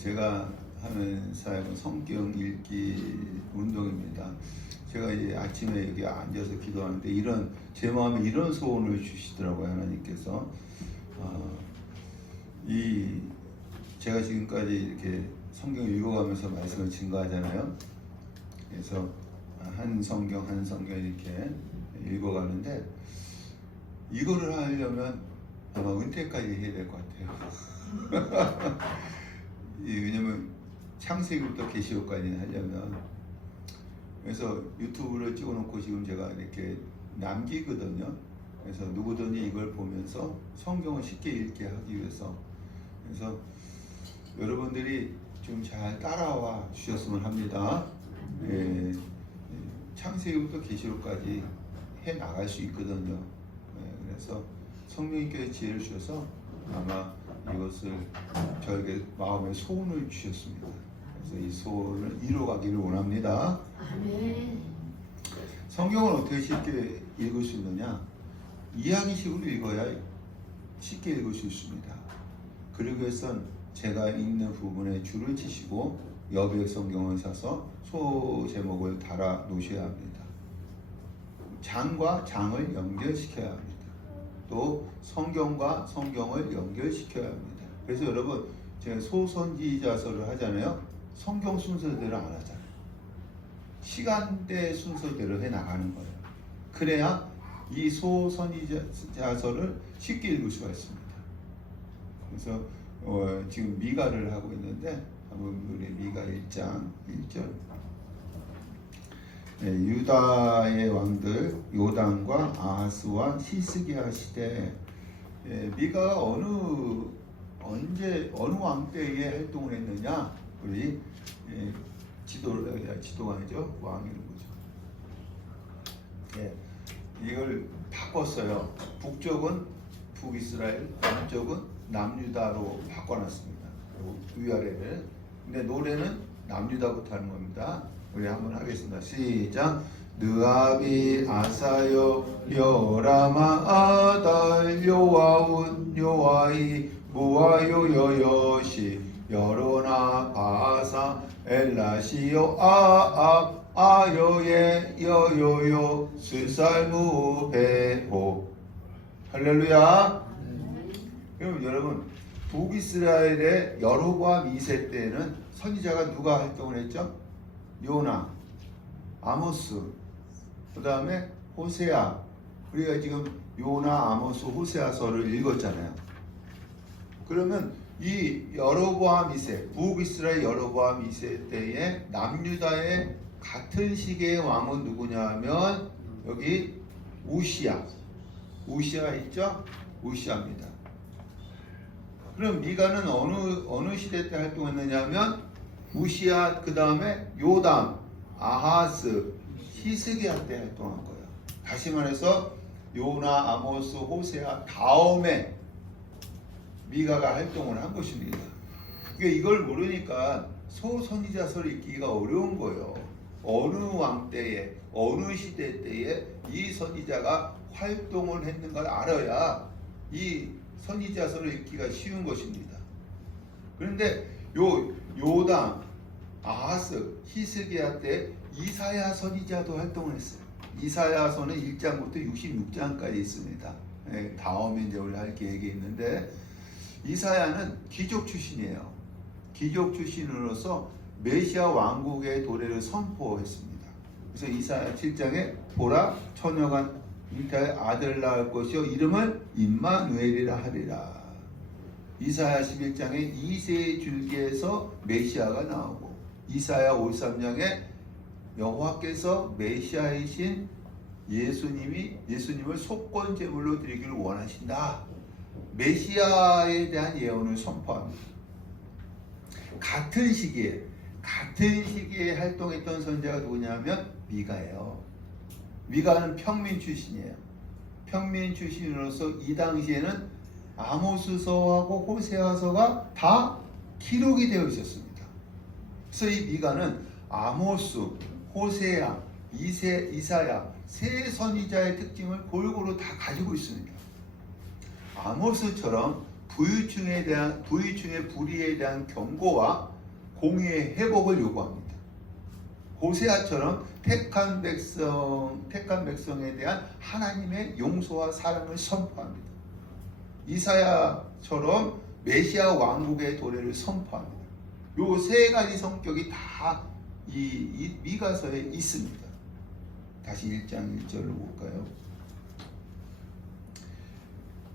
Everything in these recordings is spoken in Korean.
제가 하는 사역은 성경 읽기 운동입니다. 제가 이 아침에 여기 앉아서 기도하는데 제 마음에 이런 소원을 주시더라고요. 하나님께서 제가 지금까지 이렇게 성경 읽어가면서 말씀을 증거하잖아요. 그래서 한 성경 이렇게 읽어가는데 이거를 하려면 아마 은퇴까지 해야 될 것 같아요. 왜냐면 창세기부터 계시록까지 하려면, 그래서 유튜브를 찍어놓고 지금 제가 이렇게 남기거든요. 그래서 누구든지 이걸 보면서 성경을 쉽게 읽게 하기 위해서, 그래서 여러분들이 좀 잘 따라와 주셨으면 합니다. 창세기부터 계시록까지 해 나갈 수 있거든요. 그래서 성령님께서 지혜를 주셔서 아마 이것을 저에게 마음의 소원을 주셨습니다. 그래서 이 소원을 이루어가기를 원합니다. 아멘. 성경을 어떻게 쉽게 읽을 수 있느냐? 이야기식으로 읽어야 쉽게 읽을 수 있습니다. 그러기 위해선 제가 읽는 부분에 줄을 치시고 여백 성경을 사서 소 제목을 달아 놓으셔야 합니다. 장과 장을 연결시켜야 합니다. 또 성경과 성경을 연결시켜야 합니다. 그래서 여러분, 제가 소선지자서를 하잖아요. 성경 순서대로 안 하잖아요. 시간대 순서대로 해 나가는 거예요. 그래야 이 소선지자서를 쉽게 읽을 수가 있습니다. 그래서 지금 미가를 하고 있는데 한번 우리 미가 1장 1절. 유다의 왕들 요담과 아하스와 히스기야 시대, 미가가 어느 왕 때에 활동을 했느냐? 우리 지도가 아니죠, 왕 이름이죠. 이걸 바꿨어요. 북쪽은 북이스라엘, 남쪽은 남유다로 바꿔놨습니다. 위아래를. 근데 노래는 남유다부터 하는 겁니다. 우리 한번 하겠습니다. 시작. 느아비 아사요 여라마 아달 요아운 요아이 무아요 여여시 여로나 바사 엘라시요 아압 아요예 여요요 스살무 베호. 할렐루야. 그럼 여러분, 북이스라엘의 여로보암 2세 때는 선지자가 누가 활동을 했죠? 요나, 아모스, 그 다음에 호세아. 우리가 지금 요나, 아모스, 호세아서를 읽었잖아요. 그러면 이 여로보암 2세, 북이스라엘 여로보암 2세 때에 남유다의 같은 시기의 왕은 누구냐 하면 여기 우시야 있죠? 우시야입니다. 그럼 미가는 어느 시대 때 활동했느냐 하면 우시야, 그 다음에 요담, 아하스, 히스기야 때 활동한 거예요. 다시 말해서 요나, 아모스, 호세아 다음에 미가가 활동을 한 것입니다. 그러니까 이걸 모르니까 소선지자서를 읽기가 어려운 거예요. 어느 왕 때에, 어느 시대 때에 이 선지자가 활동을 했는 걸 알아야 이 선지자서를 읽기가 쉬운 것입니다. 그런데 요담, 아하스, 히스기야 때 이사야 선지자도 활동을 했어요. 이사야서는 1장부터 66장까지 있습니다. 다음에 이제 우리 할 계획이 있는데, 이사야는 귀족 출신이에요. 귀족 출신으로서 메시아 왕국의 도래를 선포했습니다. 그래서 이사야 7장에 보라, 처녀가 잉타의 아들 낳을 것이요 이름을 임마누엘이라 하리라. 이사야 11장에 2세의 줄기에서 메시아가 나오고, 이사야 53장에 여호와께서 메시아이신 예수님을 속건 제물로 드리기를 원하신다. 메시아에 대한 예언을 선포합니다. 같은 시기에 활동했던 선지자가 누구냐면 미가예요. 미가는 평민 출신이에요. 평민 출신으로서 이 당시에는 아모스서하고 호세아서가 다 기록이 되어 있었습니다. 그래서 이 미가는 아모스, 호세아, 이사야 세 선지자의 특징을 골고루 다 가지고 있습니다. 아모스처럼 부유층의 불의에 대한 경고와 공의의 회복을 요구합니다. 호세아처럼 택한 백성에 대한 하나님의 용서와 사랑을 선포합니다. 이사야처럼 메시아 왕국의 도래를 선포합니다. 요 세 가지 성격이 다 이 미가서에 있습니다. 다시 1장 1절로 볼까요?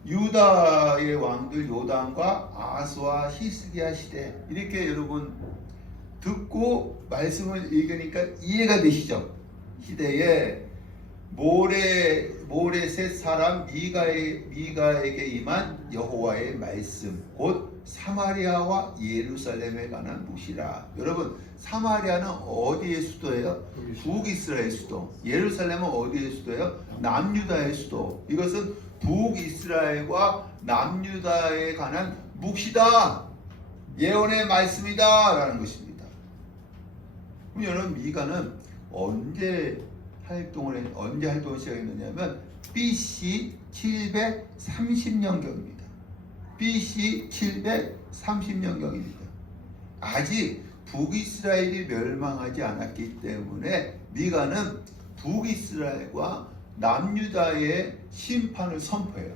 유다의 왕들 요담과 아스와 히스기야 시대, 이렇게 여러분 듣고 말씀을 읽으니까 이해가 되시죠? 시대에 모레셋 사람 미가에게 임한 여호와의 말씀, 곧 사마리아와 예루살렘에 관한 묵시라. 여러분, 사마리아는 어디의 수도예요? 북이스라엘 수도. 예루살렘은 어디의 수도예요? 남유다의 수도. 이것은 북이스라엘과 남유다에 관한 묵시다, 예언의 말씀이다 라는 것입니다. 그럼 여러분, 미가는 언제 활동을 시작했느냐면 BC 730년경입니다. BC 730년경입니다. 아직 북이스라엘이 멸망하지 않았기 때문에 미가는 북이스라엘과 남유다의 심판을 선포합니다.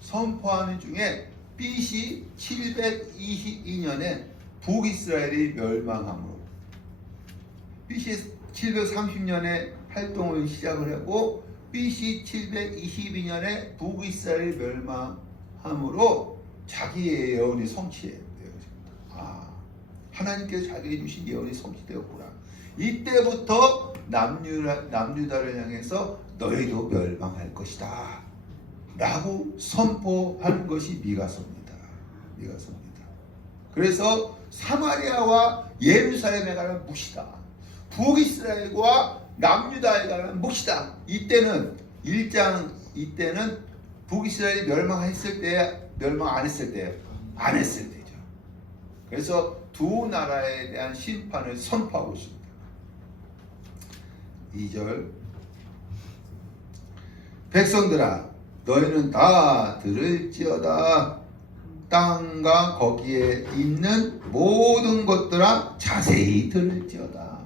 선포하는 중에 BC 722년에 북이스라엘이 멸망함으로, BC 730년에 활동을 시작을 하고 BC 722년에 북이스라엘이 멸망함으로 자기의 예언이 성취되었습니다. 하나님께서 자기에게 주신 예언이 성취되었구나. 이때부터 남유다를 향해서 너희도 멸망할 것이다 라고 선포하는 것이 미가서입니다. 그래서 사마리아와 예루살렘에 관한 묵시다, 북이스라엘과 남유다에 관한 묵시다. 이때는 북이스라엘이 멸망 안 했을 때예요? 안 했을 때죠. 그래서 두 나라에 대한 심판을 선포하고 있습니다. 2절, 백성들아 너희는 다 들을지어다. 땅과 거기에 있는 모든 것들아 자세히 들을지어다.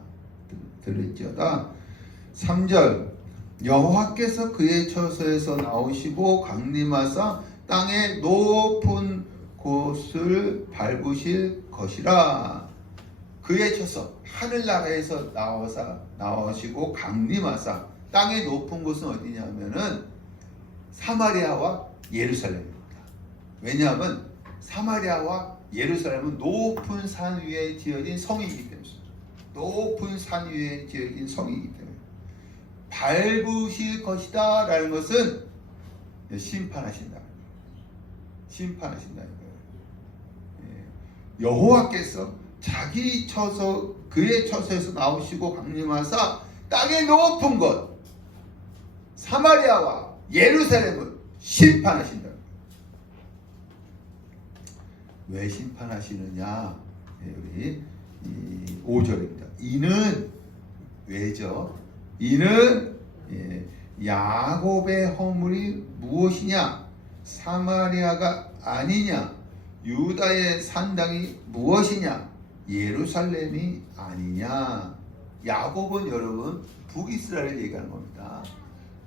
3절, 여호와께서 그의 처소에서 나오시고 강림하사 땅의 높은 곳을 밟으실 것이라. 그의 처소, 하늘나라에서 나오시고 강림하사, 땅의 높은 곳은 어디냐면은 사마리아와 예루살렘입니다. 왜냐하면 사마리아와 예루살렘은 높은 산 위에 지어진 성이기 때문에, 밟으실 것이다 라는 것은 심판하신다. 여호와께서 그의 처소에서 나오시고 강림하사 땅의 높은 곳 사마리아와 예루살렘을 심판하신다. 왜 심판하시느냐? 우리 5절입니다. 이는 왜죠? 이는 야곱의 허물이 무엇이냐? 사마리아가 아니냐? 유다의 산당이 무엇이냐? 예루살렘이 아니냐? 야곱은 여러분 북이스라엘 얘기하는 겁니다.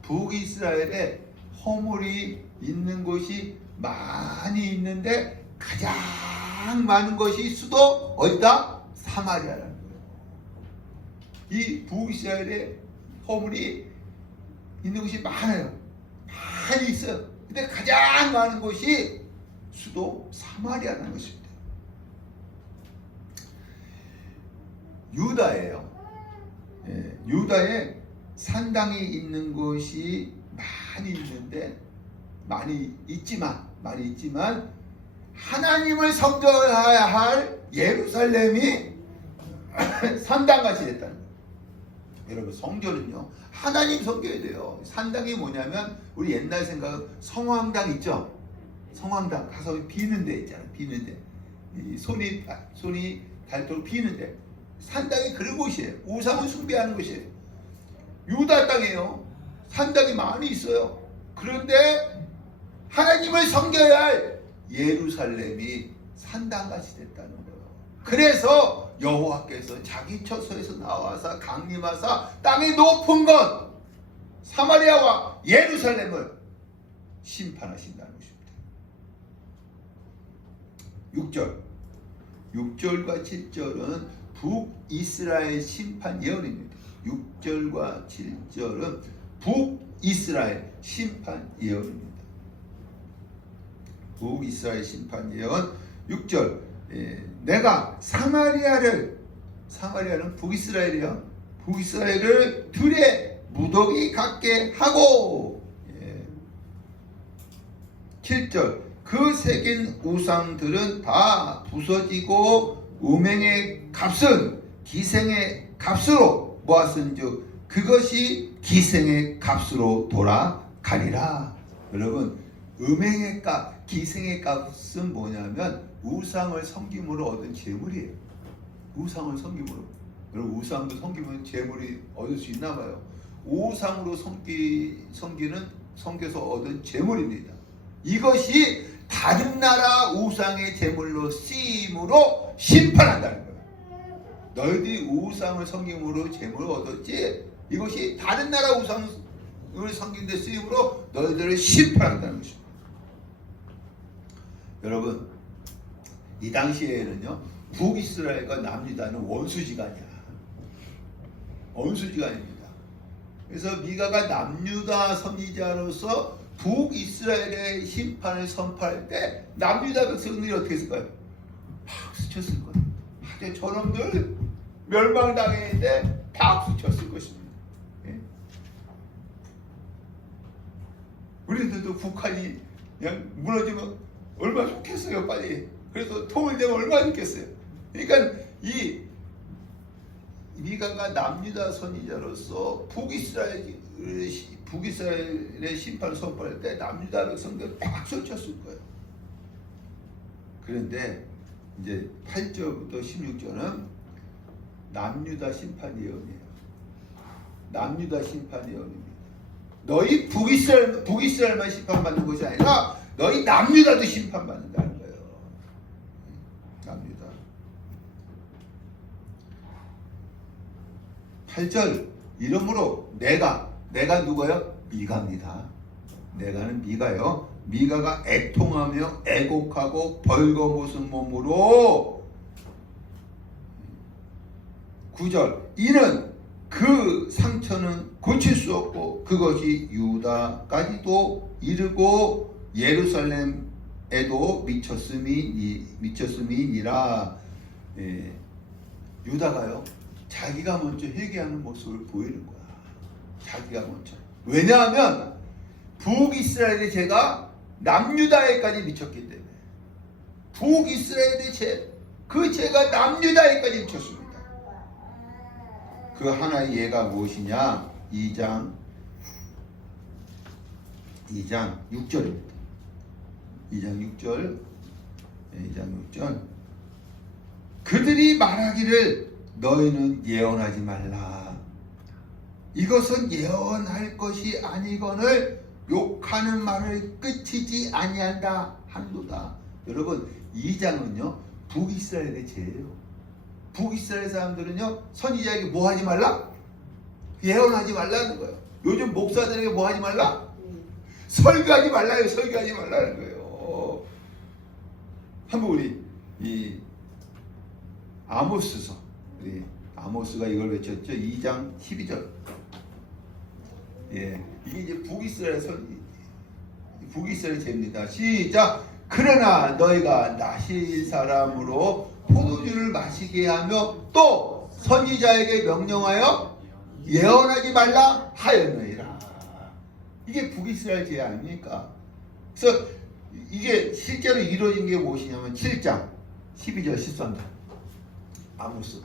북이스라엘에 허물이 있는 곳이 많이 있는데 가장 많은 것이 수도 어디다? 사마리아라는 거예요. 이 북이스라엘에 허물이 있는 곳이 많아요. 많이 있어요. 근데 가장 많은 곳이 수도 사마리아라는 것입니다. 유다예요. 유다에 산당이 있는 곳이 많이 있지만 하나님을 성전해야 할 예루살렘이 산당같이 됐다는 거예요. 여러분, 성전은요 하나님 섬겨야 돼요. 산당이 뭐냐면 우리 옛날 생각은 성황당 있죠? 성황당 가서 비는 데 있잖아요. 비는 데, 손이 닳도록 비는 데, 산당이 그런 곳이에요. 우상을 숭배하는 곳이에요. 유다 땅이에요. 산당이 많이 있어요. 그런데 하나님을 섬겨야 할 예루살렘이 산당같이 됐다는 거예요. 그래서 여호와께서 자기 처소에서 나와서 강림하사 땅의 높은 것 사마리아와 예루살렘을 심판하신다는 것입니다. 6절과 7절은 북이스라엘 심판 예언입니다. 6절과 7절은 북이스라엘 심판 예언입니다. 북이스라엘 심판 예언 6절 내가 사마리아는 북이스라엘이요. 북이스라엘을 들에 무더기 갖게 하고 7절 그 새긴 우상들은 다 부서지고 음행의 값은 기생의 값으로 모았은즉 그것이 기생의 값으로 돌아가리라. 여러분 음행의 값, 기생의 값은 뭐냐면 우상을 섬김으로 얻은 재물이에요. 우상을 섬김으로. 여러분 우상도 섬기면 재물이 얻을 수 있나 봐요. 우상으로 섬겨서 얻은 재물입니다. 이것이 다른 나라 우상의 재물로 쓰임으로 심판한다는 거예요. 너희들이 우상을 섬김으로 재물을 얻었지 이것이 다른 나라 우상을 섬긴 데 쓰임으로 너희들을 심판한다는 것입니다. 여러분 이 당시에는요 북이스라엘과 남유다는 원수지간이야. 원수지간입니다. 그래서 미가가 남유다 선지자로서 북이스라엘의 심판을 선포할 때 남유다 백성들이 어떻게 했을까요? 박수 쳤을 거예요. 저놈들 멸망당했는데 박수 쳤을 것입니다. 예? 우리들도 북한이 그냥 무너지면 얼마나 좋겠어요, 빨리. 그래서 통일되면 얼마나 좋겠어요. 그러니까 이 미가가 남유다 선지자로서 북이스라엘의 심판을 선포할 때 남유다 백성들 박수 쳤을 거예요. 그런데 이제 8절부터 16절은 남유다 심판 예언이에요. 남유다 심판 예언입니다. 너희 북이스라엘만 심판받는 것이 아니라 너희 남유다도 심판받는다는 거예요. 남유다. 8절 이러므로 내가 누구예요? 미가입니다. 내가는 미가요. 미가가 애통하며 애곡하고 벌거벗은 몸으로 9절 이는 그 상처는 고칠 수 없고 그것이 유다까지도 이르고 예루살렘에도 미쳤음이니라. 유다가요 자기가 먼저 회개하는 모습을 보이는 거야. 자기가 먼저. 왜냐하면 북이스라엘의 죄가 남유다에까지 미쳤기 때문에 북이스라엘의 죄, 그 죄가 남유다에까지 미쳤습니다. 그 하나의 예가 무엇이냐? 2장 6절입니다. 2장 6절 그들이 말하기를 너희는 예언하지 말라. 이것은 예언할 것이 아니거늘 욕하는 말을 끝이지 아니한다 한도다. 여러분 2장은요 북이스라엘의 죄예요. 북이스라엘 사람들은요 선지자에게 뭐 하지 말라? 예언하지 말라는 거예요. 요즘 목사들에게 뭐 하지 말라? 설교하지 말라요. 설교하지 말라는 거예요. 한번 우리 이 아모스서 우리 아모스가 이걸 외쳤죠. 2장 12절. 예, 이게 이제 북이스라엘 죄입니다. 시작. 그러나 너희가 나실 사람으로 포도주를 마시게 하며 또 선지자에게 명령하여 예언하지 말라 하였느니라. 이게 북이스라엘 죄 아닙니까? 그래서 이게 실제로 이루어진 게 무엇이냐면 7장 12절 13절 아모스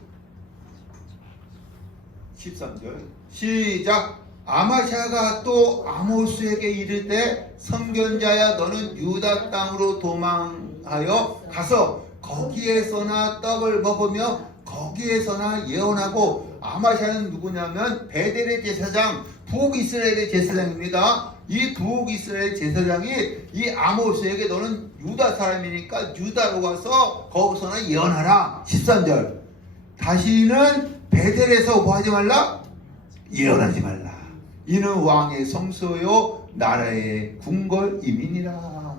13절 시작. 아마샤가 또 아모스에게 이르되 선견자야 너는 유다 땅으로 도망하여 가서 거기에서나 떡을 먹으며 거기에서나 예언하고. 아마샤는 누구냐면 베델의 제사장 북이스라엘의 제사장입니다. 이 북이스라엘 제사장이 이 아모스에게 너는 유다 사람이니까 유다로 가서 거기서는 예언하라. 13절. 다시는 베델에서 뭐 하지 말라? 예언하지 말라. 이는 왕의 성소요 나라의 궁궐임이니라.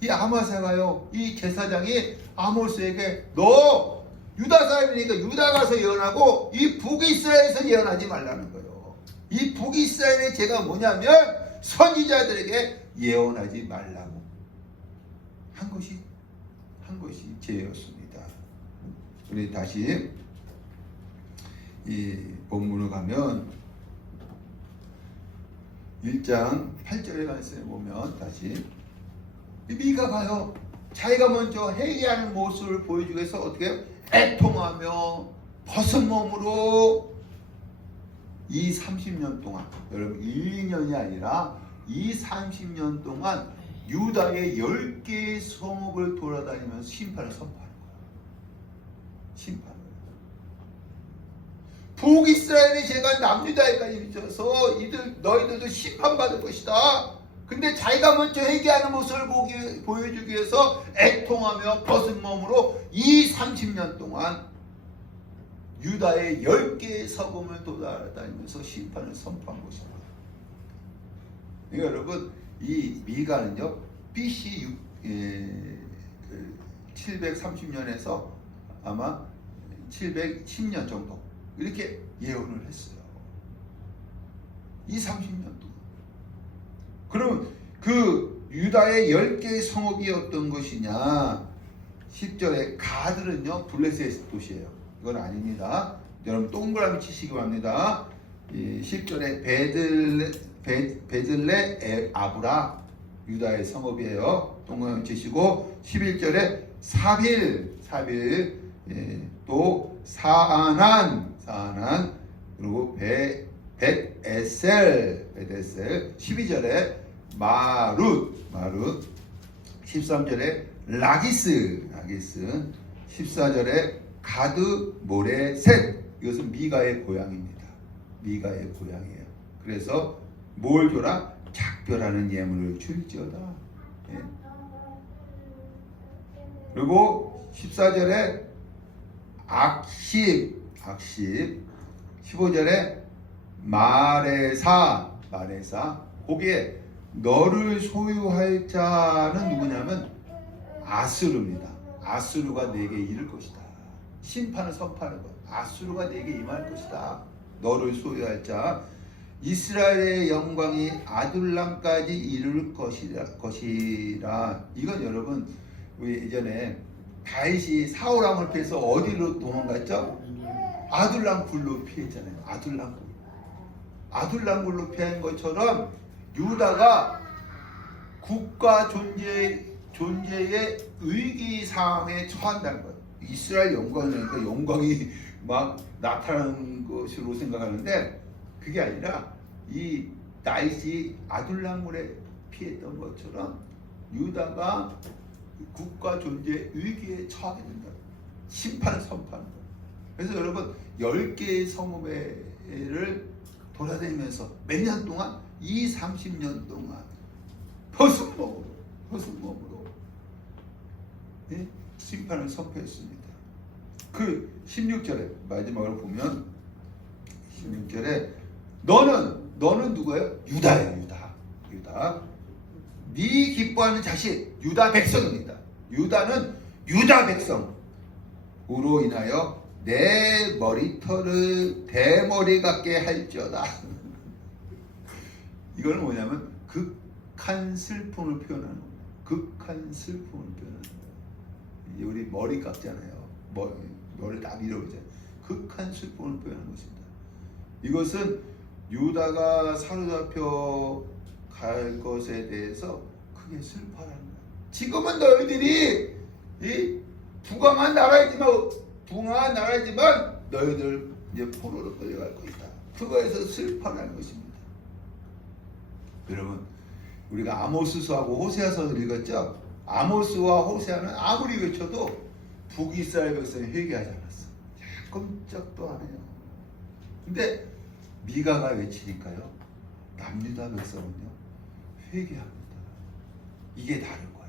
이 아마사가요, 이 제사장이 아모스에게 너 유다 사람이니까 유다 가서 예언하고 이 북이스라엘에서 예언하지 말라는 거예요. 이 북이스라엘의 죄가 뭐냐면 선지자들에게 예언하지 말라고 한 것이 죄였습니다. 우리 다시 이 본문을 가면 1장 8절에 말씀에 보면 다시 미가가요 자기가 먼저 회개하는 모습을 보여주기 위해서 어떻게 해요? 애통하며 벗은 몸으로 이 30년 동안, 여러분 1, 2년이 아니라 이 30년 동안 유다의 10개의 성읍을 돌아다니면서 심판을 선포하는 거예요. 심판을. 북이스라엘의 죄가 남유다에까지 미쳐서 너희들도 심판받을 것이다. 근데 자기가 먼저 회개하는 모습을 보여주기 위해서 애통하며 벗은 몸으로 이 30년 동안 유다의 10개의 서금을 돌아다니면서 심판을 선포한 것입니다. 그러니까 여러분 이 미가는요 BC 730년에서 아마 710년 정도 이렇게 예언을 했어요. 이 30년 동안. 그럼 그 유다의 10개의 성읍이 어떤 것이냐? 10절에 가들은요 블레셋 도시예요. 이건 아닙니다. 여러분 동그라미 치시기 바랍니다. 10절에 베들레 아브라 유다의 성읍이에요. 동그라미 치시고 11절에 사빌 또 사아난 그리고 벳에셀 12절에 마룻 13절에 라기스 14절에 가드 모레셋. 이것은 미가의 고향입니다. 미가의 고향이에요. 그래서 뭘 줘라? 작별하는 예물을 줄지어다. 예. 그리고 14절에 악십 15절에 마레사 거기에 너를 소유할 자는 누구냐면 아수르입니다. 아수르가 내게 이를 것이다. 심판을 선포하는 것. 아수르가 내게 임할 것이다. 너를 소유할 자. 이스라엘의 영광이 아둘람까지 이룰 것이라. 이건 여러분 우리 예전에 다윗이 사울왕을 피해서 어디로 도망갔죠? 아둘람 굴로 피했잖아요. 아둘람 굴로 피한 것처럼 유다가 국가 존재의 위기 상황에 처한다는 거예요. 이스라엘 영광이니까 영광이 막 나타나는 것으로 생각하는데 그게 아니라 이 다윗이 아둘람굴에 피했던 것처럼 유다가 국가 존재 위기에 처하게 된다. 심판을 선포하는 거예요. 그래서 여러분 10개의 성읍을 돌아다니면서 몇 년 동안? 이 30년 동안 벗은 몸으로 네? 심판을 선포했습니다. 그 16절에 마지막으로 보면 16절에 너는 누구예요? 유다예요. 유다. 네 기뻐하는 자식 유다 백성입니다. 유다는 유다 백성으로 인하여 내 머리털을 대머리 같게 할지어다. 이거는 뭐냐면 극한 슬픔을 표현하는 겁니다. 극한 슬픔을 표현하는 거예요. 우리 머리 깎잖아요. 머리 다 밀어오잖아요. 극한 슬픔을 표현하는 것입니다. 이것은 유다가 사로잡혀 갈 것에 대해서 크게 슬퍼하는 거예요. 지금은 너희들이 이 부강한 나라이지만 너희들 이제 포로로 끌려갈 것이다. 그거에서 슬퍼하는 것입니다. 여러분 우리가 아모스서하고 호세아서를 읽었죠? 아모스와 호세아는 아무리 외쳐도 북이스라엘 백성이 회개하지 않았어. 꼼짝도 안 해요. 근데 미가가 외치니까요. 남유다 백성은요 회개합니다. 이게 다른 거야.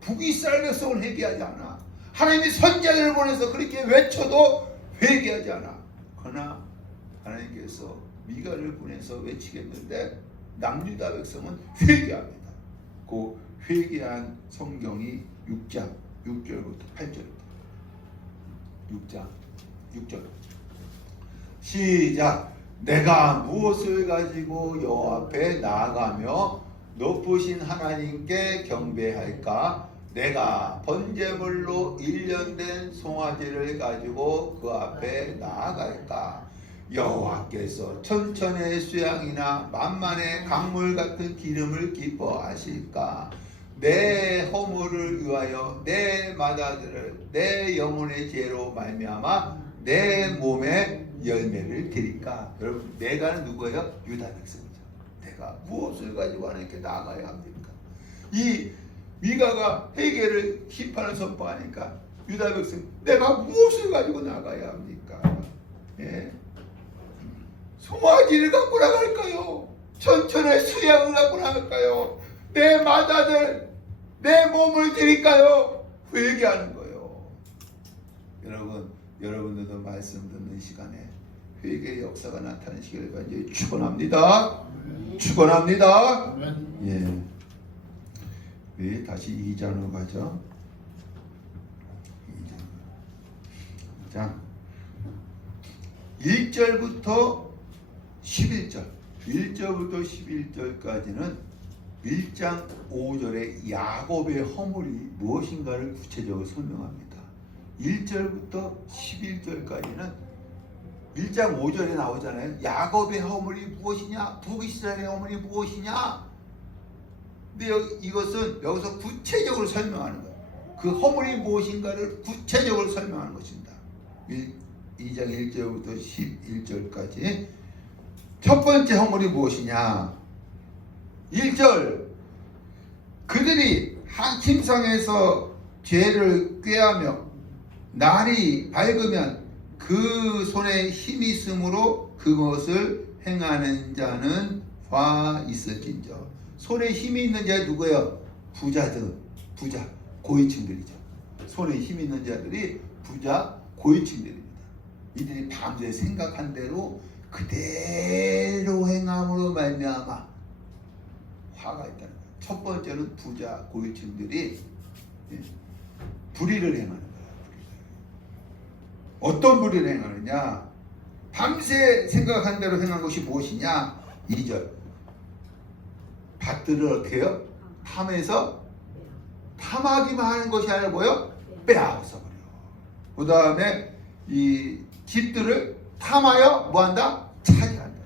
북이스라엘 백성은 회개하지 않아. 하나님이 선지자를 보내서 그렇게 외쳐도 회개하지 않아. 그러나 하나님께서 미가를 보내서 외치겠는데 남유다 백성은 회개합니다. 그 회개한 성경이 6장 6절부터 8절입니다. 6장 6절 시작. 내가 무엇을 가지고 여호와 앞에 나아가며 높으신 하나님께 경배할까? 내가 번제물로 1년 된 송아지를 가지고 그 앞에 나아갈까? 여호와께서 천천의 수양이나 만만의 강물 같은 기름을 기뻐하실까? 내 허물을 위하여 내 마다들을 내 영혼의 죄로 말미암아 내 몸에 열매를 드릴까? 여러분, 내가는 누구예요? 유다 백성이죠. 내가 무엇을 가지고 하나님께 나아가야 합니까? 이 미가가 회개를 심판을 선포하니까 유다 백성, 내가 무엇을 가지고 나가야 합니까? 예? 송아지를 갖고 나갈까요? 천천의 수양을 갖고 나갈까요? 내 마다들 내 몸을 드릴까요? 회개하는 거예요. 여러분, 여러분들도 말씀 듣는 시간에 회개의 역사가 나타나시기를 간절히 축원합니다. 축원합니다. 예. 네, 다시 2장으로 가죠. 2장 1절부터 11절 1절부터 11절까지는 1장 5절에 야곱의 허물이 무엇인가를 구체적으로 설명합니다. 1절부터 11절까지는 1장 5절에 나오잖아요. 야곱의 허물이 무엇이냐? 북이스라엘의 허물이 무엇이냐? 근데 이것은 여기서 구체적으로 설명하는 거예요. 그 허물이 무엇인가를 구체적으로 설명하는 것입니다. 2장 1절부터 11절까지 첫 번째 허물이 무엇이냐? 1절 그들이 한 침상에서 죄를 꾀하며 날이 밝으면 그 손에 힘이 있으므로 그것을 행하는 자는 화 있을진저. 손에 힘이 있는 자가 누구예요? 부자들, 부자, 고위층들이죠. 손에 힘이 있는 자들이 부자, 고위층들입니다. 이들이 밤새 생각한 대로 그대로 행함으로 말미암아 화가 있다는 거예요. 첫 번째는 부자, 고위층들이 불의를 행하는 거예요. 어떤 불의를 행하느냐? 밤새 생각한 대로 행한 것이 무엇이냐? 2절 밭들을 어떻게 해요? 탐해서 탐하기만 하는 것이 아니라 뭐요? 빼앗아 버려. 그 다음에 이 집들을 탐하여 뭐한다? 차지한다.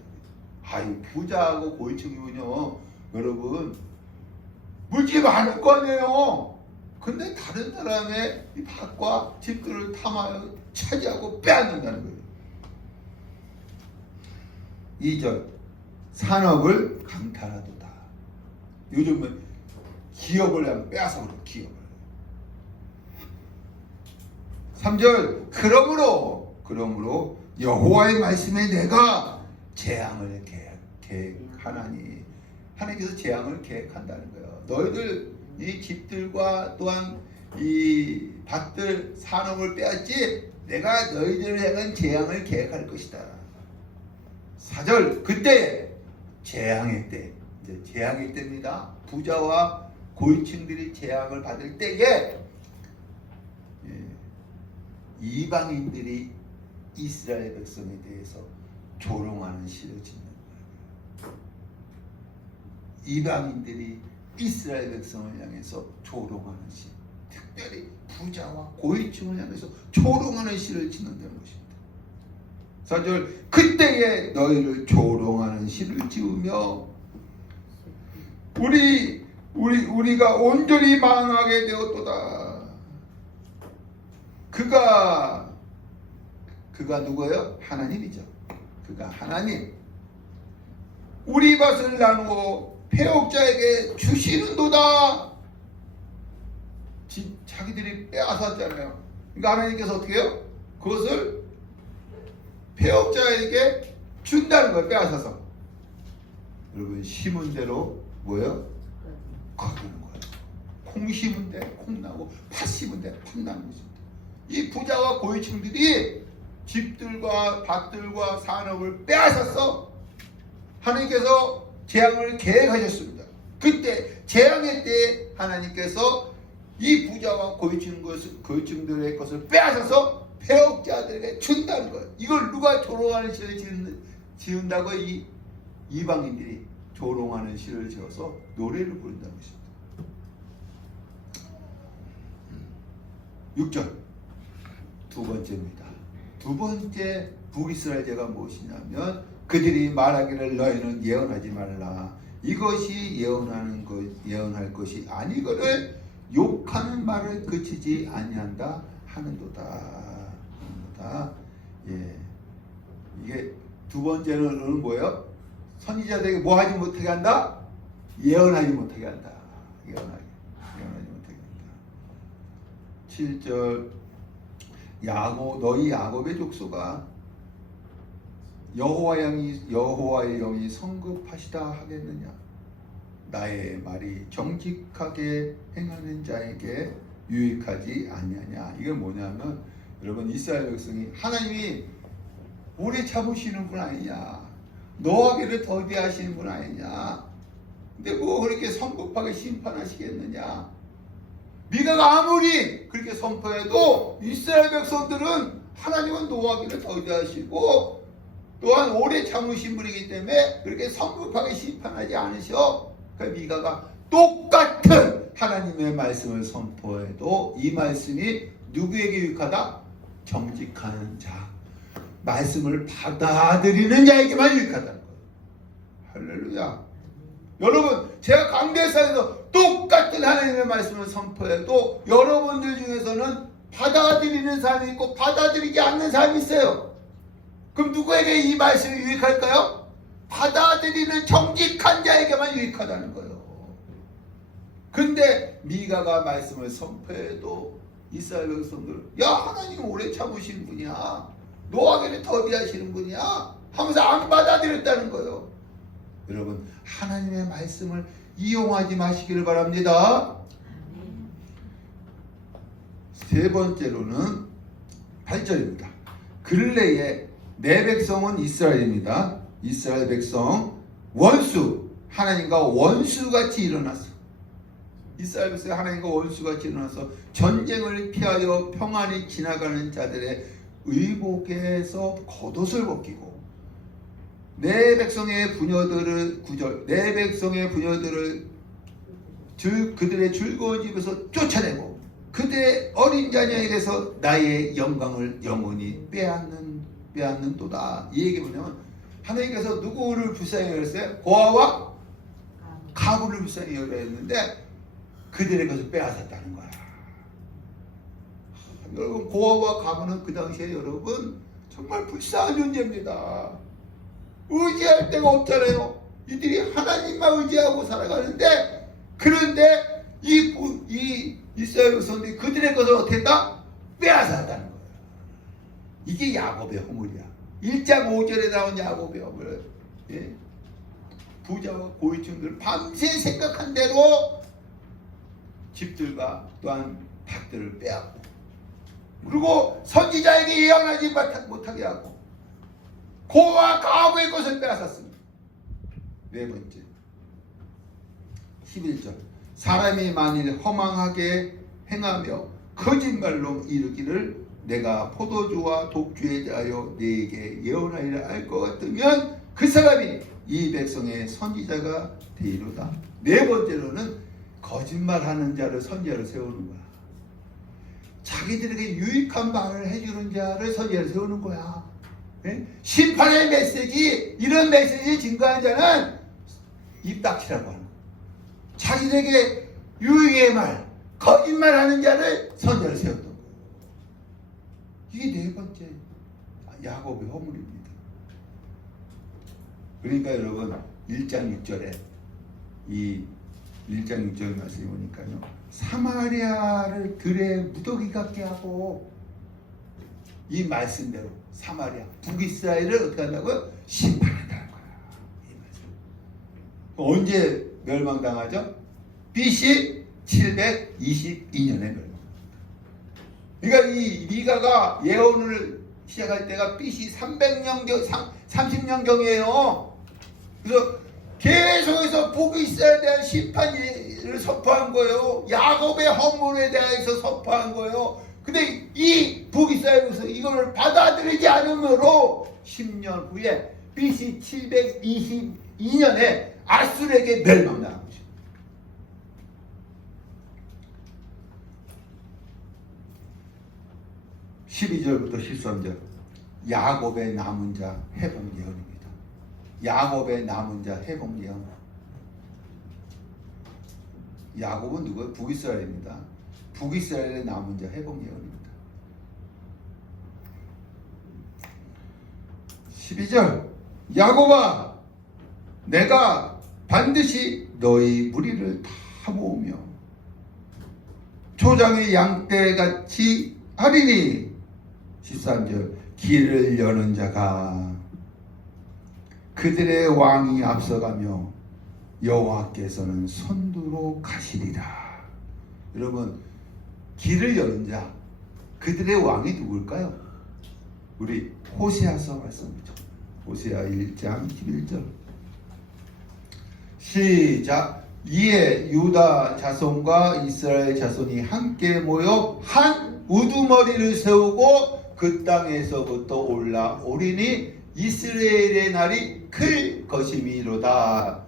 아이 부자하고 고위층이군요. 여러분 물질이 많을 거 아니에요. 근데 다른 사람의 이 밭과 집들을 탐하여 차지하고 빼앗는다는 거예요. 2절 산업을 강탈하도다. 요즘은 기업을 하면 빼앗아 버려. 기업을. 3절 그러므로 여호와의 말씀에 내가 재앙을 계획하나니. 하나님께서 재앙을 계획한다는 거예요. 너희들 이 집들과 또한 이 밭들 산업을 빼앗지 내가 너희들을 향한 재앙을 계획할 것이다. 4절 그때 재앙의 때, 이제 재앙일 때입니다. 부자와 고위층들이 재앙을 받을 때에 이방인들이 이스라엘 백성에 대해서 조롱하는 시를 짓는 거예요. 이방인들이 이스라엘 백성을 향해서 조롱하는 시, 특별히 부자와 고위층을 향해서 조롱하는 시를 짓는다는 것입니다. 4절 그때에 너희를 조롱하는 시를 지으며 우리가 온전히 망하게 되었도다. 그가 누구예요? 하나님이죠. 그가 하나님. 우리 밭을 나누어 패역자에게 주시는도다. 자기들이 빼앗았잖아요. 그러니까 하나님께서 어떻게 해요? 그것을 패역자에게 준다는 거예요. 빼앗아서. 여러분 심은 대로 뭐예요? 거두는 거예요. 콩 심은 데 콩 나고 팥 심은 데 팥 나는 것입니다. 이 부자와 고위층들이 집들과 밭들과 산업을 빼앗아서 하나님께서 재앙을 계획하셨습니다. 그때 재앙의 때에 하나님께서 이 부자와 고위층들의 것을 빼앗아서 배역자들에게 준다는 거예요. 이걸 누가 조롱하는 시를 지은다고 이 이방인들이 조롱하는 시를 지어서 노래를 부른다는 것입니다. 6절 두 번째입니다. 두 번째 북이스라엘 죄가 무엇이냐면 그들이 말하기를 너희는 예언하지 말라. 이것이 예언할 것이 아니거늘 욕하는 말을 그치지 아니한다 하는도다. 예. 이게 두 번째는 뭐예요? 선지자들에게 뭐 하지 못하게 한다? 예언하지 못하게 한다. 예언하지 못하게 한다. 7절 너희 야곱의 족속아 여호와의 영이 성급하시다 하겠느냐? 나의 말이 정직하게 행하는 자에게 유익하지 아니하냐? 이게 뭐냐면 여러분 이스라엘 백성이 하나님이 오래 참으시는 분 아니냐? 노하기를 더디하시는 분 아니냐? 근데 뭐 그렇게 성급하게 심판하시겠느냐? 미가가 아무리 그렇게 선포해도 이스라엘 백성들은 하나님은 노하기를 더디하시고 또한 오래 참으신 분이기 때문에 그렇게 성급하게 심판하지 않으셔. 그러니까 미가가 똑같은 하나님의 말씀을 선포해도 이 말씀이 누구에게 유익하다? 정직한 자, 말씀을 받아들이는 자에게만 유익하다는 거예요. 할렐루야. 여러분 제가 강대상에서 똑같은 하나님의 말씀을 선포해도 여러분들 중에서는 받아들이는 사람이 있고 받아들이지 않는 사람이 있어요. 그럼 누구에게 이 말씀이 유익할까요? 받아들이는 정직한 자에게만 유익하다는 거예요. 근데 미가가 말씀을 선포해도 이스라엘 백성들 야 하나님 오래 참으시는 분이야, 노하기를 더디하시는 분이야 하면서 안 받아들였다는 거예요. 여러분 하나님의 말씀을 이용하지 마시기를 바랍니다. 세 번째로는 8절입니다. 근래에 내 백성은 이스라엘입니다. 이스라엘 백성 원수, 하나님과 원수같이 일어났어. 이스라엘 백성이 하나님과 원수같이 일어나서 전쟁을 피하여 평안히 지나가는 자들의 의복에서 겉옷을 벗기고 내 백성의 부녀들을 내 백성의 부녀들을 그들의 즐거운 집에서 쫓아내고 그들의 어린 자녀에게서 나의 영광을 영원히 빼앗는도다. 이 얘기 뭐냐면 하나님께서 누구를 불쌍히 여겼어요? 고아와 가부를 불쌍히 여겼는데 그들의 것을 빼앗았다는 거야. 여러분 고아와 가부는 그 당시에 여러분 정말 불쌍한 존재입니다. 의지할 데가 없잖아요. 이들이 하나님만 의지하고 살아가는데 그런데 이 이스라엘 백성들이 그들의 것을 어떻게 했다? 빼앗았다는 거예요. 이게 야곱의 허물이야. 1장 5절에 나온 야곱의 허물. 예? 부자와 고위층들 밤새 생각한 대로 집들과 또한 밭들을 빼앗고 그리고 선지자에게 예언하지 못하게 하고 고와 가부의 것을 빼앗았습니다. 네 번째 11절 사람이 만일 허망하게 행하며 거짓말로 이르기를 내가 포도주와 독주에 대하여 네게 예언하리라 할 것 같으면 그 사람이 이 백성의 선지자가 되리로다. 네 번째로는 거짓말하는 자를 선지자로 세우는 거야. 자기들에게 유익한 말을 해주는 자를 선지자로 세우는 거야. 네? 심판의 메시지, 이런 메시지 증거하는 자는 입 닥치라고 하는 거야. 자기들에게 유익의 말, 거짓말하는 자를 선지자로 세웠던 거예요. 이게 네 번째 야곱의 허물입니다. 그러니까 여러분 1장 6절에 이 1장 6절 말씀이 보니까요, 사마리아를 들에 무더기 같게 하고 이 말씀대로 사마리아 북이스라엘을 어떻게 한다고요? 심판한다는 거야. 이 말씀. 언제 멸망당하죠? BC 722년에 멸망. 그러니까 이 미가가 예언을 시작할 때가 BC 30년경이에요. 그래서 계속해서 북이스라엘에 대한 심판을 선포한 거예요. 야곱의 허물에 대해서 선포한 거예요. 근데 이 북이스라엘에서 이걸 받아들이지 않으므로 10년 후에 BC 722년에 아수르에게 멸망당한 것입니다. 12절부터 13절 야곱의 남은 자 회복 예언입니다. 야곱의 남은 자 회복 예언. 야곱은 누구예요? 북이스라엘입니다. 북이스라엘의 남은 자 회복 예언입니다. 12절 야곱아 내가 반드시 너희 무리를 다 모으며 초장의 양떼같이 하리니 13절 길을 여는 자가 그들의 왕이 앞서가며 여호와께서는 선두로 가시리라. 여러분 길을 여는 자 그들의 왕이 누굴까요? 우리 호세아서 말씀이죠. 호세아 1장 11절 시작. 이에 유다 자손과 이스라엘 자손이 함께 모여 한 우두머리를 세우고 그 땅에서부터 올라오리니 이스라엘의 날이 클 것임이로다.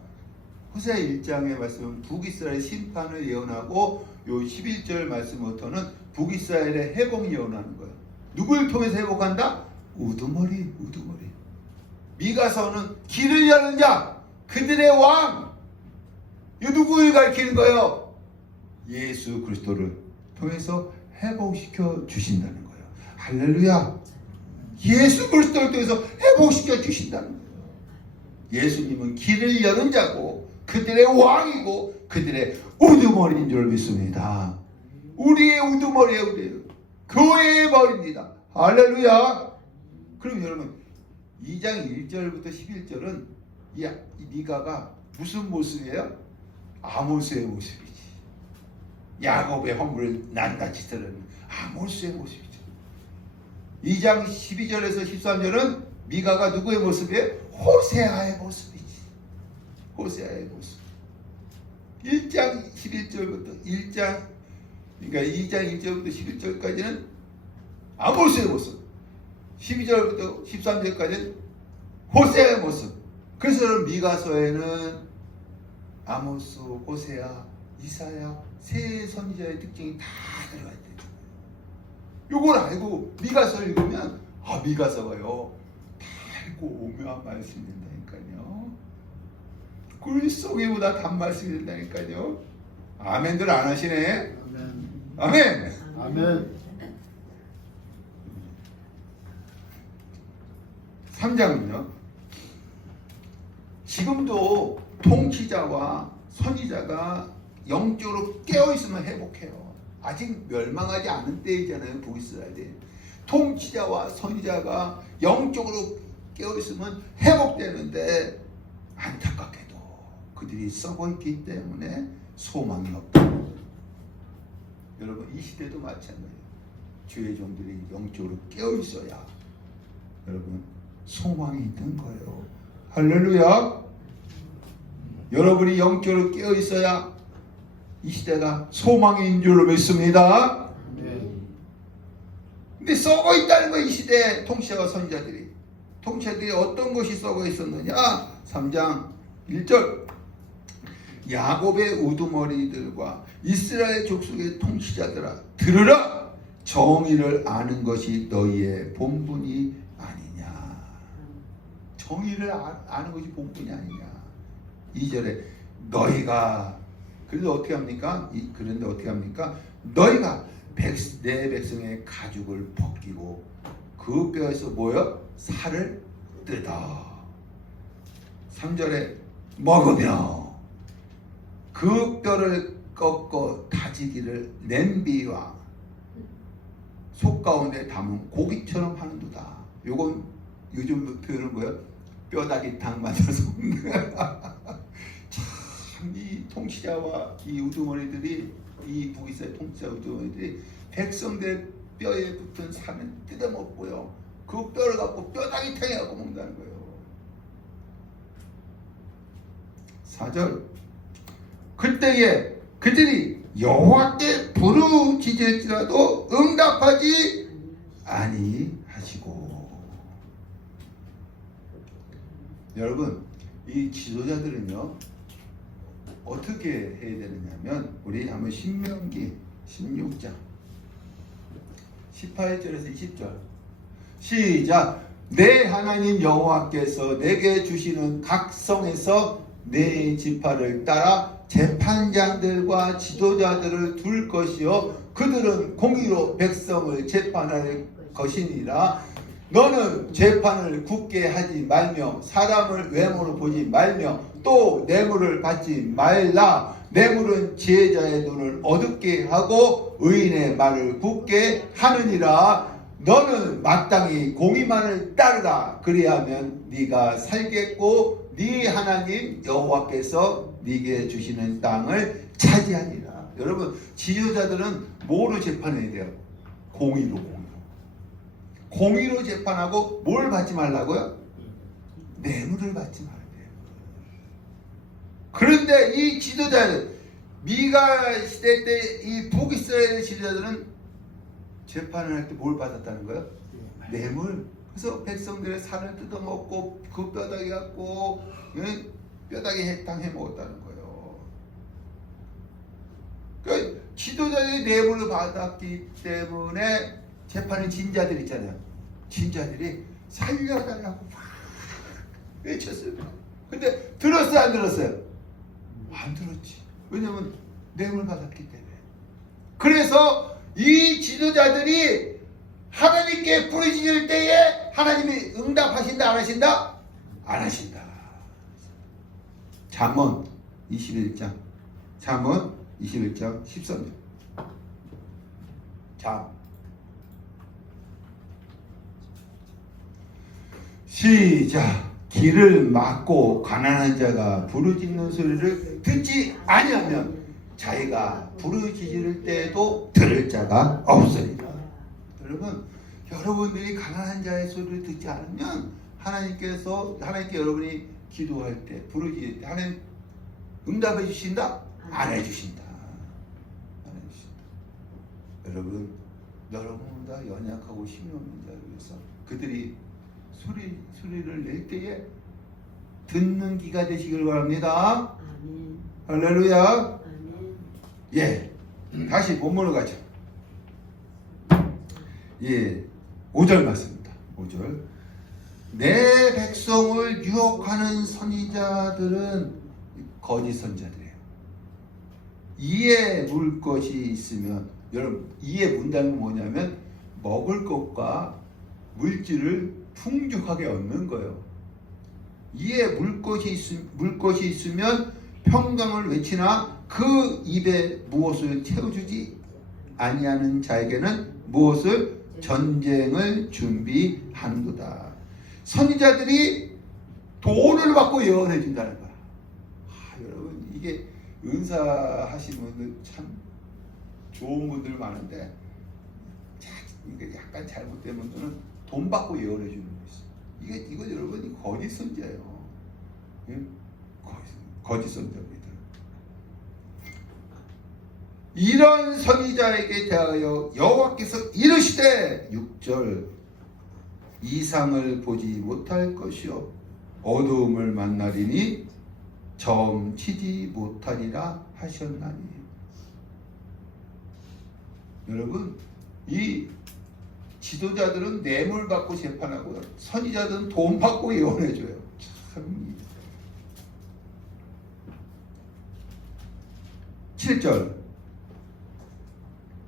호세아 1장의 말씀은 북이스라엘 심판을 예언하고 요 11절 말씀부터는 북이스라엘의 회복 예언하는 거예요. 누굴 통해서 회복한다? 우두머리. 미가서는 길을 여는 자 그들의 왕. 이 누구를 가리키는 거예요? 예수 그리스도를 통해서 회복시켜 주신다는 거예요. 할렐루야. 예수 그리스도를 통해서 회복시켜 주신다는 거예요. 예수님은 길을 여는 자고 그들의 왕이고 그들의 우두머리인 줄 믿습니다. 우리의 우두머리예요. 우리예요. 교회의 머리입니다. 할렐루야. 그럼 여러분 2장 1절부터 11절은 이 미가가 무슨 모습이에요? 아모스의 모습이지. 야곱의 허물을 낱낱이 드러내는 아모스의 모습이죠. 2장 12절에서 13절은 미가가 누구의 모습이에요? 호세아의 모습이지. 호세아의 모습. 1장 11절부터 2장 1절부터 11절까지는 아모스의 모습. 12절부터 13절까지는 호세아의 모습. 그래서 미가서에는 아모스, 호세아, 이사야 세 선지자의 특징이 다 들어가 있대요. 요걸 알고 미가서를 읽으면 미가서가요 달고 오묘한 말씀이 된다니까요. 꿀 속에보다 단 말씀이 된다니까요. 아멘들 안 하시네. 아멘. 아멘. 3장은요. 지금도 통치자와 선지자가 영적으로 깨어있으면 회복해요. 아직 멸망하지 않은 때이잖아요. 북이스라엘이. 통치자와 선지자가 영적으로 깨어있으면 회복되는데 안타깝게도 그들이 썩어있기 때문에 소망이 없다. 여러분 이 시대도 마찬가지예요. 주의 종들이 영적으로 깨어있어야 여러분 소망이 있는 거예요. 할렐루야. 여러분이 영적으로 깨어있어야 이 시대가 소망인 줄로 믿습니다. 근데 썩어 있다는 거예요. 이 시대 통치자와 선지자들이. 통치자들이 어떤 것이 썩어 있었느냐. 3장 1절 야곱의 우두머리들과 이스라엘 족속의 통치자들아 들으라. 정의를 아는 것이 너희의 본분이 아니냐. 정의를 아는 것이 본분이 아니냐. 2절에 너희가 그런데 어떻게 합니까? 너희가 내 백성의 가죽을 벗기고 그 뼈에서 뭐요? 살을 뜯어. 3절에 먹으며 그 뼈를 꺾어 다지기를 냄비와 속 가운데 담은 고기처럼 하는도다. 요건 요즘 표현은 뭐예요? 뼈다귀탕 만들어서 먹는 참, 이 통치자와 이 우두머리들이, 이 북이스라엘 통치자 우두머리들이 백성들의 뼈에 붙은 살을 뜯어먹고요, 그 뼈를 갖고 뼈다귀탕 해갖고 먹는다는 거예요. 4절, 그때에 그들이 여호와께 부르짖을지라도 응답하지 아니하시고. 여러분, 이 지도자들은요 어떻게 해야 되느냐면, 우리 한번 신명기 16장 18절에서 20절 시작. 내 하나님 여호와께서 내게 주시는 각 성에서 내 지파를 따라 재판장들과 지도자들을 둘 것이요 그들은 공의로 백성을 재판할 것이니라. 너는 재판을 굳게 하지 말며 사람을 외모로 보지 말며 또 뇌물을 받지 말라. 뇌물은 지혜자의 눈을 어둡게 하고 의인의 말을 굳게 하느니라. 너는 마땅히 공의만을 따르라. 그리하면 네가 살겠고 네 하나님 여호와께서 네게 주시는 땅을 차지하니라. 여러분, 지도자들은 뭐로 재판해야 돼요? 공의로. 공의로 재판하고 뭘 받지 말라고요? 뇌물을 받지 말아야 돼요. 그런데 이 지도자들, 미가 시대 때 이 북이스라엘 지도자들은 재판을 할 때 뭘 받았다는 거예요? 뇌물. 그래서 백성들의 살을 뜯어먹고 그 뼈다귀 갖고 뼈다귀 해탕해 먹었다는 거예요. 그러니까 지도자들이 뇌물을 받았기 때문에 재판에 진 자들 있잖아요. 진 자들이 살려달라고 막 외쳤어요. 근데 들었어요, 안 들었어요? 안 들었지. 왜냐면 뇌물 받았기 때문에. 그래서 이 지도자들이 하나님께 부르짖을 때에 하나님이 응답하신다, 안 하신다? 안 하신다. 잠언 21장 13절. 시작. 길을 막고 가난한 자가 부르짖는 소리를 듣지 아니하면 자기가 부르짖을 때에도 들을 자가 없으리라. 여러분, 여러분들이 가난한 자의 소리를 듣지 않으면 하나님께 여러분이 기도할 때, 부르짖을 때 하나님 응답해 주신다? 안 해주신다. 안 해주신다. 여러분보다 연약하고 힘이 없는 자를 위해서 그들이 소리를 낼 때에 듣는 귀가 되시길 바랍니다. 아멘. 할렐루야. 아멘. 예, 다시 본문으로 가죠. 예, 5절 맞습니다. 5절. 내 백성을 유혹하는 선지자들은 거짓 선지자들이에요. 이에 물 것이 있으면, 여러분, 이에 문다는 건 뭐냐면 먹을 것과 물질을 풍족하게 얻는 거예요. 이에 물 것이 있으면 평강을 외치나 그 입에 무엇을 채워주지 아니하는 자에게는 무엇을? 전쟁을 준비하는도다. 선지자들이 돈을 받고 예언해 준다는 거야. 여러분, 이게 은사하신 분들 참 좋은 분들 많은데 이게 약간 잘못된 분들은 돈 받고 예언해 주는 거 있어요. 이거 여러분 거짓 선지자예요. 거짓 선지자입니다. 이런 선지자에게 대하여 여호와께서 이르시되 6절 이상을 보지 못할 것이요 어두움을 만나리니 점치지 못하리라 하셨나니. 여러분, 이 지도자들은 뇌물 받고 재판하고요, 선지자들은 돈 받고 예언해줘요. 참. 7절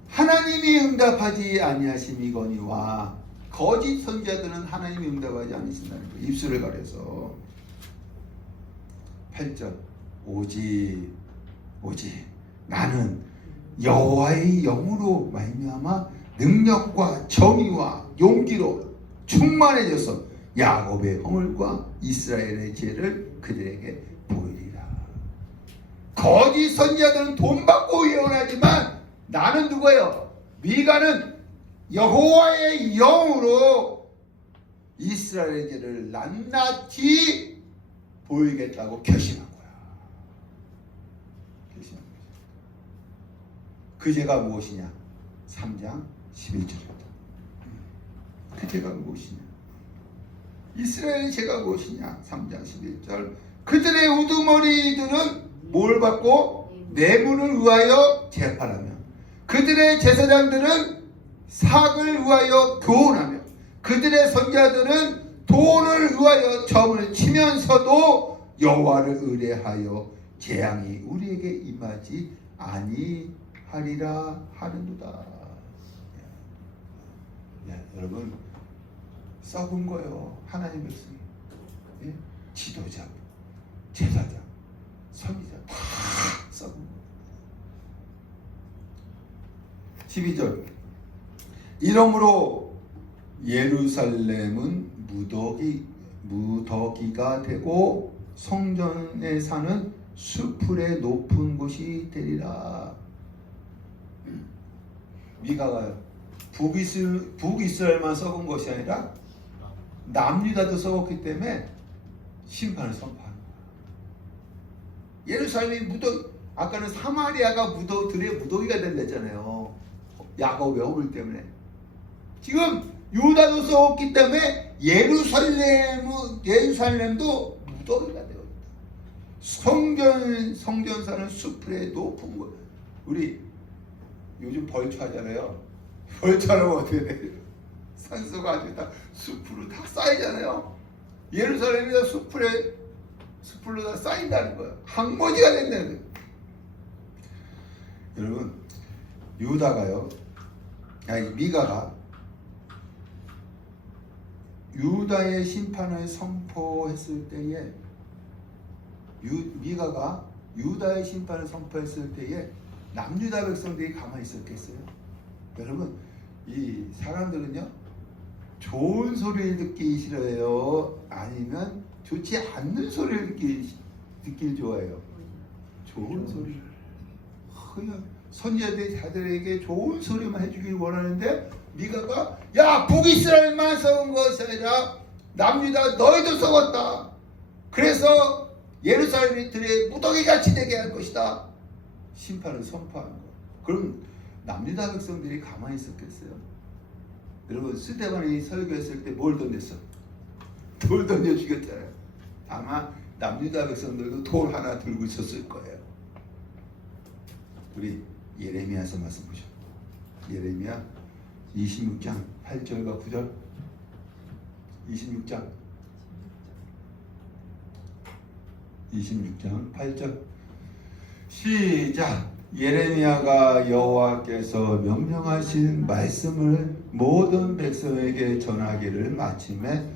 하나님이 응답하지 아니하심이거니와. 거짓 선지자들은 하나님이 응답하지 않으신다는 거예요. 입술을 가려서. 8절 오직 나는 여호와의 영으로 말미암아 능력과 정의와 용기로 충만해져서 야곱의 허물과 이스라엘의 죄를 그들에게 보이리라. 거짓 선지자들은 돈 받고 예언하지만 나는 누구예요? 미가는 여호와의 영으로 이스라엘의 죄를 낱낱이 보이겠다고 결심한 거야. 결심한 거야. 그 죄가 무엇이냐? 3장 11절입니다. 그 죄가 무엇이냐? 이스라엘의 죄가 무엇이냐? 3장 11절. 그들의 우두머리들은 뭘 받고? 뇌물을 위하여 재판하며, 그들의 제사장들은 삭을 위하여 교훈하며, 그들의 선지자들은 돈을 위하여 점을 치면서도 여호와를 의뢰하여 재앙이 우리에게 임하지 아니하리라 하는도다. 여러분, 썩은 거요. 하나님 백성이. 예? 지도자, 제사장, 선지자 다 썩은 거. 12절. 이러므로 예루살렘은 무더기가 되고 성전에 사는 수풀의 높은 곳이 되리라. 미가가요. 북이스라엘만 썩은 것이 아니라 남유다도 썩었기 때문에 심판을 선포하는 거야. 예루살렘이 아까는 사마리아가 들의 무더기가 된다잖아요. 야곱의 허물 때문에. 지금 유다도 썩었기 때문에 예루살렘도 무더기가 되어 있다. 성전 사는 수풀의 높은 곳. 우리 요즘 벌초하잖아요. 벌초하면 어떻게 돼요? 산소가 아주 다 숲으로 다 쌓이잖아요. 예루살렘이 숲으로 다 쌓인다는 거예요. 항머지가 된다는 거예요. 여러분, 미가가 유다의 심판을 선포했을 때에, 미가가 유다의 심판을 선포했을 때에 남유다 백성들이 가만히 있었겠어요? 여러분, 이 사람들은요, 좋은 소리를 듣기 싫어해요? 아니면 좋지 않는 소리를 듣길 좋아해요? 좋은 소리. 그냥 선지자들이 자들에게 좋은 소리만 해주길 원하는데, 미가가 야, 북이스라엘만 썩은 것이 아니라 남유다 너희도 썩었다. 그래서 예루살렘이 들의 무더기같이 되게 할 것이다. 심판을 선포하는 거예요. 그럼 남유다 백성들이 가만히 있었겠어요? 여러분, 스데반이 설교했을 때 뭘 던졌어? 돌 던져 죽였잖아요. 아마 남유다 백성들도 돌 하나 들고 있었을 거예요. 우리 예레미야서 말씀 보죠. 예레미야 26장 8절과 9절. 26장 8절. 시작. 예레미야가 여호와께서 명령하신 말씀을 모든 백성에게 전하기를 마침에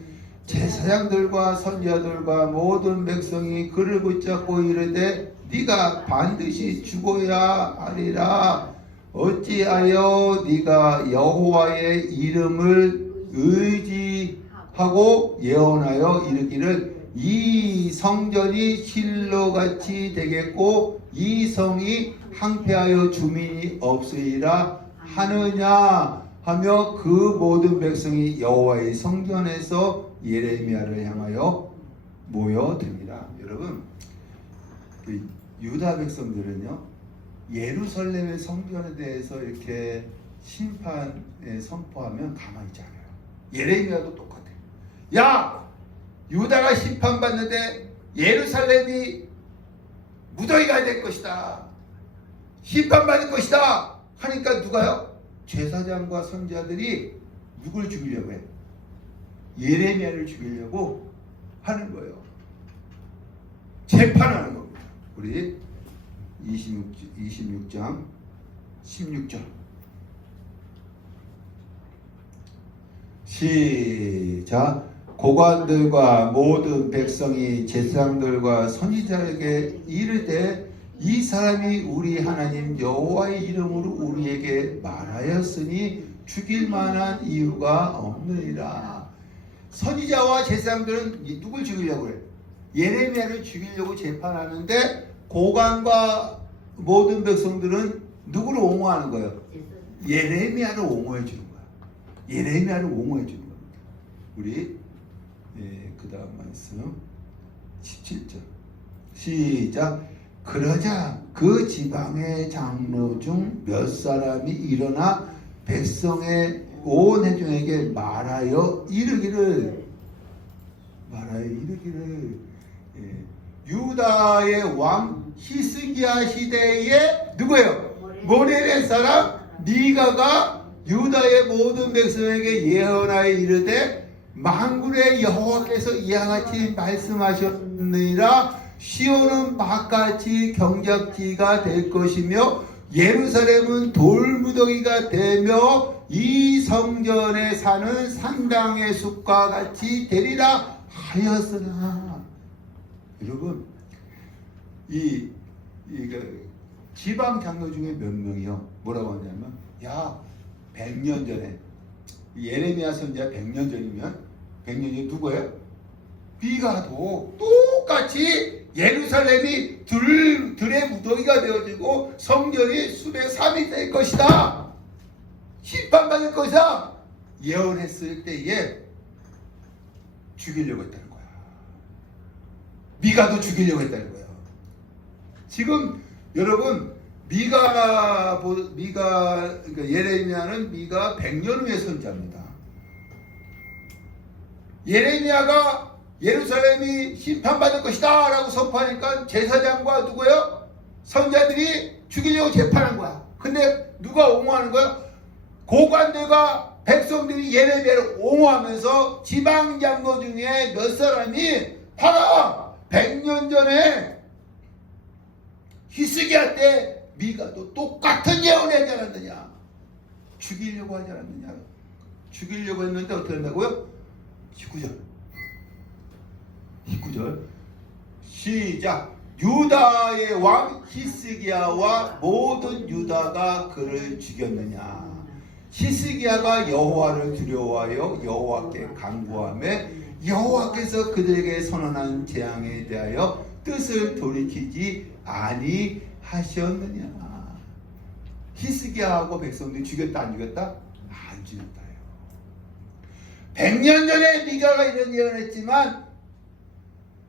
제사장들과 선지자들과 모든 백성이 그를 붙잡고 이르되 네가 반드시 죽어야 하리라. 어찌하여 네가 여호와의 이름을 의지하고 예언하여 이르기를 이 성전이 실로같이 되겠고 이 성이 항폐하여 주민이 없으리라 하느냐 하며 그 모든 백성이 여호와의 성전에서 예레미야를 향하여 모여듭니다. 여러분, 그 유다 백성들은요, 예루살렘의 성전에 대해서 이렇게 심판에 선포하면 가만히 있지 않아요. 예레미야도 똑같아요. 야, 유다가 심판받는데 예루살렘이 무더기가 될 것이다. 심판받을 것이다. 하니까 누가요? 제사장과 선지자들이 누굴 죽이려고 해요? 예레미야를 죽이려고 하는 거예요. 재판하는 겁니다. 우리 26장 16절 시작. 고관들과 모든 백성이 제사장들과 선지자에게 이르되 이 사람이 우리 하나님 여호와의 이름으로 우리에게 말하였으니 죽일 만한 이유가 없느니라. 선지자와 제사장들은 누굴 죽이려고 그래? 예레미야를 죽이려고 재판하는데 고관과 모든 백성들은 누구를 옹호하는 거예요? 예레미야를 옹호해 주는 거야. 예레미야를 옹호해 주는 겁니다. 우리 그 다음 말씀 17절 시작. 그러자 그 지방의 장로 중 몇 사람이 일어나 백성의 온 회중에게 말하여 이르기를 유다의 왕 히스기야 시대에 누구예요? 모레의 사람 미가가 유다의 모든 백성에게 예언하여 이르되 만군의 여호와께서 이와 같이 말씀하셨느니라. 시온은 밭같이 경작지가 될 것이며 예루살렘은 돌무더기가 되며 이 성전에 사는 산당의 숲과 같이 되리라 하였으나. 여러분, 이 지방 장로 중에 몇 명이요 뭐라고 하냐면, 야 100년 전에 예레미야 선지자 100년 전이면 100년 전에 누구예요? 미가도 똑같이 예루살렘이 들의 무더기가 되어지고 성전이 숲의 삽이 될 것이다, 심판받을 것이다 예언했을 때에 죽이려고 했다는 거야. 미가도 죽이려고 했다는 거야. 지금 여러분 그러니까 예레미야는 미가 100년 후의 선지자입니다. 예레미야가 예루살렘이 심판받을 것이다 라고 선포하니까 제사장과 누구요? 선지자들이 죽이려고 재판한 거야. 근데 누가 옹호하는 거야? 고관들과 백성들이 예레미야를 옹호하면서 지방장로 중에 몇 사람이 봐라 100년 전에 히스기야 때 미가도 똑같은 예언을 하지 않았느냐, 죽이려고 하지 않았느냐. 죽이려고 했는데 어떻게 한다고요? 19절 시작. 유다의 왕 히스기야와 모든 유다가 그를 죽였느냐. 히스기야가 여호와를 두려워하여 여호와께 간구하며 여호와께서 그들에게 선언한 재앙에 대하여 뜻을 돌이키지 아니하셨느냐. 히스기야하고 백성들이 죽였다 안 죽였다? 안 죽였다요. 100년 전에 미가가 이런 예언을 했지만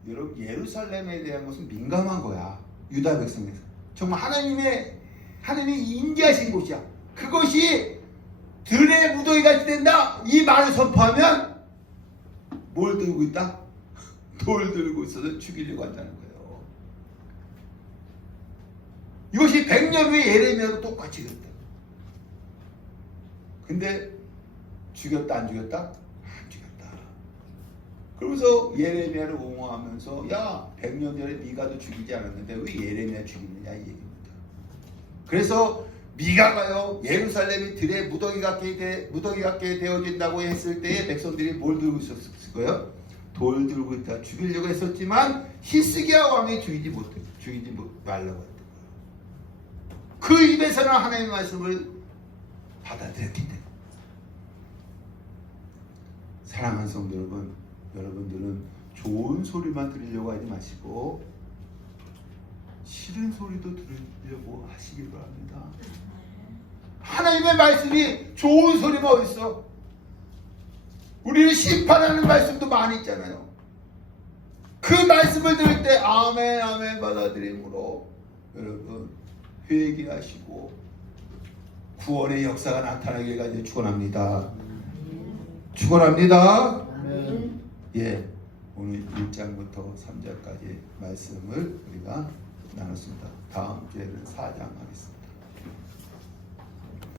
여러분 예루살렘에 대한 것은 민감한 거야. 유다 백성에서 정말 하나님이 인지하신 곳이야. 그것이 들의 무더기가 된다 이 말을 선포하면 뭘 들고 있다? 돌 들고 있어서 죽이려고 한다는 거예요. 이것이 100년 후에 예레미야도 똑같이 그랬다. 근데 죽였다 안 죽였다? 안 죽였다. 그러면서 예레미야를 옹호하면서 야 100년 전에 미가도 죽이지 않았는데 왜 예레미야 죽이느냐 이 얘기입니다. 그래서 미가가요 예루살렘이 들의 무더기 같게 되어진다고 했을 때에 백성들이 뭘 들고 있었을 거예요? 돌 들고 있다 죽이려고 했었지만 히스기야 왕이 죽이지 말라고 했던 거예요. 그 입에서는 하나님의 말씀을 받아들였기 때문에. 사랑하는 성도 여러분, 여러분들은 좋은 소리만 들으려고 하지 마시고 싫은 소리도 들으려고 하시길 바랍니다. 하나님의 말씀이 좋은 소리가 어디 있어? 우리를 심판하는 말씀도 많이 있잖아요. 그 말씀을 들을 때 아멘 아멘 받아들임으로 여러분 회개하시고 구원의 역사가 나타나길 간절히 축원합니다. 축원합니다. 예, 오늘 1장부터 3장까지 말씀을 우리가 나눴습니다. 다음 주에는 4장 하겠습니다.